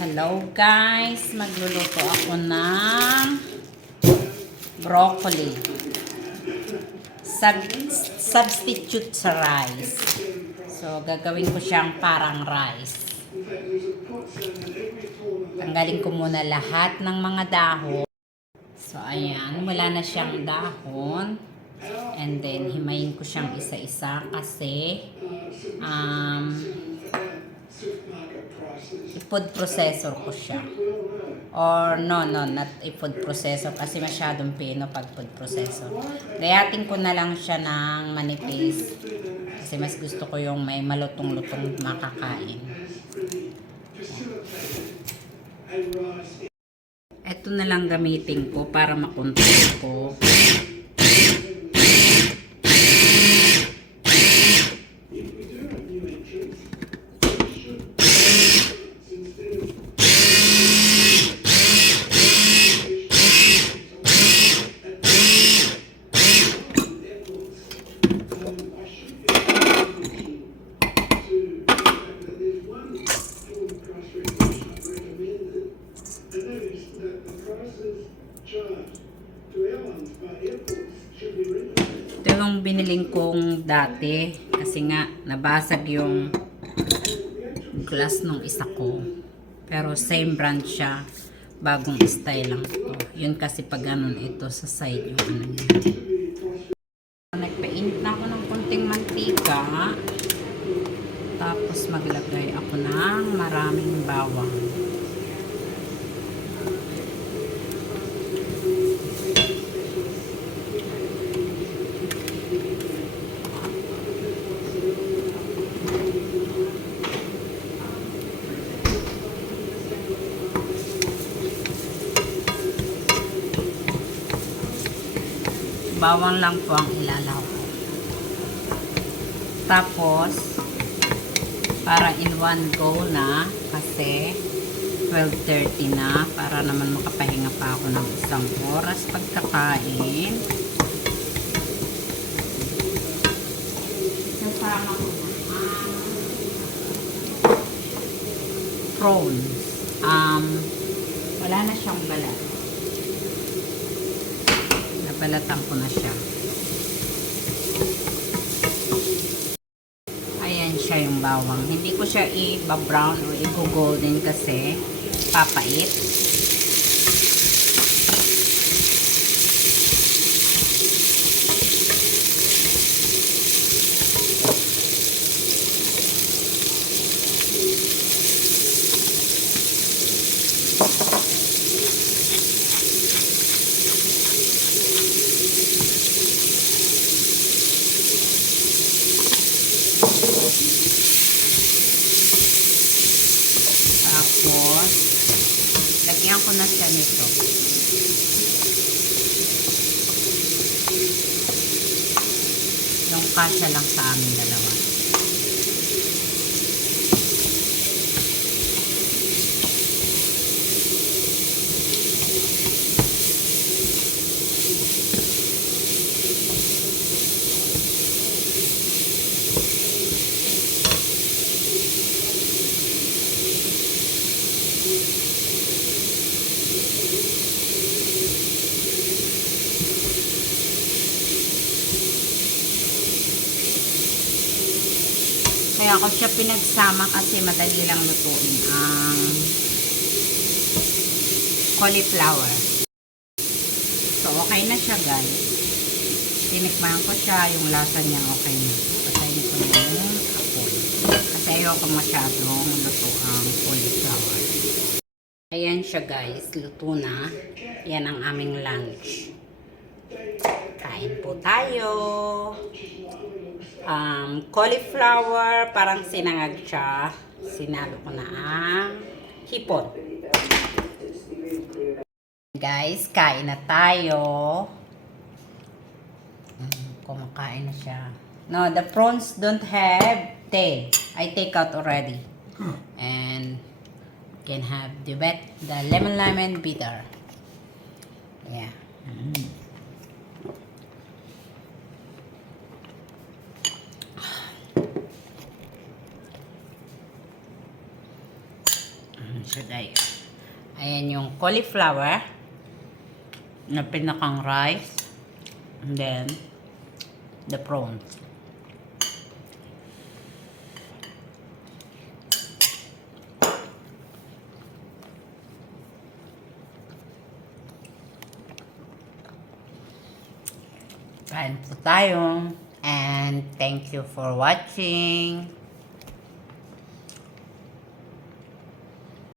Hello guys, magluluto ako ng broccoli. Substitute sa rice. So, gagawin ko siyang parang rice. Tanggalin ko muna lahat ng mga dahon. So, ayan, wala na siyang dahon. And then, himayin ko siyang isa-isa kasi i-food processor ko siya. Or no, not i-food processor kasi masyadong pino pag food processor. Gayatin ko na lang siya ng manipis kasi mas gusto ko yung may malutong-lutong makakain. Ito na lang gamitin ko para makontrol ko. Ito yung biniling kong dati kasi nga nabasag yung glass nung isa ko, pero same brand siya, bagong style lang ito. Yun kasi pag ganun ito sa side yung ano niya. Nagpainit na ako ng konting mantika, tapos maglagay ako ng maraming bawang. Bawang lang po ang ilalaw ko. Tapos, para in one go na, kasi 12:30 na, para naman makapahinga pa ako ng isang oras pagkakain. So, parang ako prawns. Wala na siyang balat. Balatan ko na siya. Ayan siya yung bawang. Hindi ko siya i-brown o i-golden kasi papait. Tapos, lagyan ko na siya nito. Yung kasya lang sa amin dalawa. Kaya ako siya pinagsama kasi madali lang lutuin ang cauliflower. So, okay na siya guys. Tinikman ko siya, yung lasa niya okay na. Patayin ko na yung apoy. Kasi ayoko masyadong luto ang cauliflower. Ayan siya guys, luto na. Yan ang aming lunch. Kain po tayo. Cauliflower, parang sinangag siya. Sinalo ko na ang hipon. Guys, kain na tayo. Kumakain na siya. No, the prawns don't have tail. I take out already. And can have the lemon bitter. Yeah. siya guys. Ayan yung cauliflower na pinakang rice. And then, the prawns. Kain po tayo. And thank you for watching.